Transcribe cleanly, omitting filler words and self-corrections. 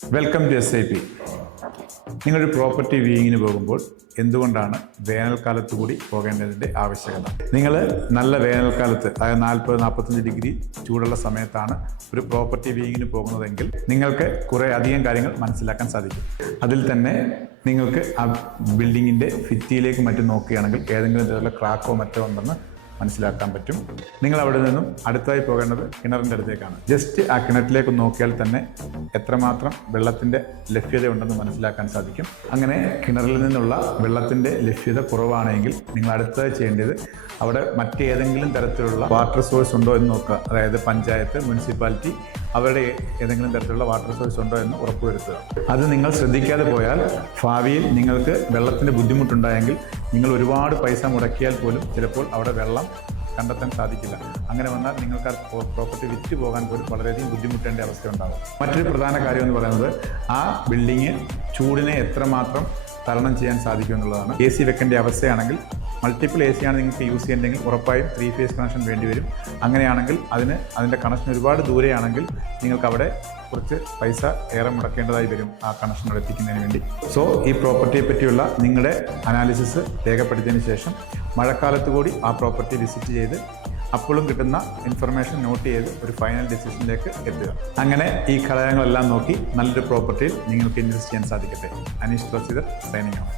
Welcome to SIP. നിങ്ങളൊരു property വ്യൂയിങ്ങിന് പോകുമ്പോൾ എന്തുകൊണ്ടാണ് വേനൽക്കാലത്ത് കൂടി പോകേണ്ടതിൻ്റെ ആവശ്യകത? നിങ്ങൾ നല്ല വേനൽക്കാലത്ത്, അതായത് 40-45 ഡിഗ്രി ചൂടുള്ള സമയത്താണ് ഒരു പ്രോപ്പർട്ടി വ്യൂയിങ്ങിന് പോകുന്നതെങ്കിൽ നിങ്ങൾക്ക് കുറേ അധികം കാര്യങ്ങൾ മനസ്സിലാക്കാൻ സാധിക്കും. അതിൽ തന്നെ നിങ്ങൾക്ക് ആ ബിൽഡിങ്ങിൻ്റെ ഭിത്തിയിലേക്ക് മറ്റും നോക്കുകയാണെങ്കിൽ ഏതെങ്കിലും തരത്തിലുള്ള ക്രാക്കോ മറ്റോ ഉണ്ടെന്ന് മനസ്സിലാക്കാൻ പറ്റും. നിങ്ങൾ അവിടെ നിന്നും അടുത്തായി പോകേണ്ടത് കിണറിൻ്റെ അടുത്തേക്കാണ്. ജസ്റ്റ് ആ കിണറ്റിലേക്ക് നോക്കിയാൽ തന്നെ എത്രമാത്രം വെള്ളത്തിൻ്റെ ലഭ്യത ഉണ്ടെന്ന് മനസ്സിലാക്കാൻ സാധിക്കും. അങ്ങനെ കിണറിൽ നിന്നുള്ള വെള്ളത്തിൻ്റെ ലഭ്യത കുറവാണെങ്കിൽ നിങ്ങൾ അടുത്തതായി ചെയ്യേണ്ടത് അവിടെ മറ്റേതെങ്കിലും തരത്തിലുള്ള വാട്ടർ സോഴ്സ് ഉണ്ടോ എന്ന് നോക്കുക. അതായത് പഞ്ചായത്ത്, മുനിസിപ്പാലിറ്റി അവരുടെ ഏതെങ്കിലും തരത്തിലുള്ള വാട്ടർ സോഴ്സ് ഉണ്ടോ എന്ന് ഉറപ്പുവരുത്തുക. അത് നിങ്ങൾ ശ്രദ്ധിക്കാതെ പോയാൽ ഭാവിയിൽ നിങ്ങൾക്ക് വെള്ളത്തിൻ്റെ ബുദ്ധിമുട്ടുണ്ടായെങ്കിൽ നിങ്ങൾ ഒരുപാട് പൈസ മുടക്കിയാൽ പോലും ചിലപ്പോൾ അവിടെ വെള്ളം കണ്ടെത്താൻ സാധിക്കില്ല. അങ്ങനെ വന്നാൽ നിങ്ങൾക്ക് ആ പ്രോപ്പർട്ടി വിറ്റ് പോകാൻ പോലും വളരെയധികം ബുദ്ധിമുട്ടേണ്ട അവസ്ഥ ഉണ്ടാകും. മറ്റൊരു പ്രധാന കാര്യം എന്ന് പറയുന്നത് ആ ബിൽഡിങ് ചൂടിനെ എത്രമാത്രം തരണം ചെയ്യാൻ സാധിക്കും എന്നുള്ളതാണ്. AC വെക്കേണ്ട അവസ്ഥയാണെങ്കിൽ മൾട്ടിപ്പിൾ AC ആണ് നിങ്ങൾക്ക് യൂസ് ചെയ്യേണ്ടെങ്കിൽ ഉറപ്പായും 3 ഫേസ് കണക്ഷൻ വേണ്ടി വരും. അങ്ങനെയാണെങ്കിൽ അതിൻ്റെ കണക്ഷൻ ഒരുപാട് ദൂരെയാണെങ്കിൽ നിങ്ങൾക്ക് അവിടെ കുറച്ച് പൈസ ഏറെ മുടക്കേണ്ടതായി വരും ആ കണക്ഷൻ അവിടെ എത്തിക്കുന്നതിന് വേണ്ടി. സോ ഈ പ്രോപ്പർട്ടിയെ പറ്റിയുള്ള നിങ്ങളുടെ അനാലിസിസ് രേഖപ്പെടുത്തിയതിന് ശേഷം മഴക്കാലത്ത് കൂടി ആ പ്രോപ്പർട്ടി വിസിറ്റ് ചെയ്ത് അപ്പോഴും കിട്ടുന്ന ഇൻഫർമേഷൻ നോട്ട് ചെയ്ത് ഒരു ഫൈനൽ ഡിസിഷനിലേക്ക് എത്തുക. അങ്ങനെ ഈ ഘടകങ്ങളെല്ലാം നോക്കി നല്ലൊരു പ്രോപ്പർട്ടിയിൽ നിങ്ങൾക്ക് ഇൻവെസ്റ്റ് ചെയ്യാൻ സാധിക്കട്ടെ. Aneesh Praseedar signing of.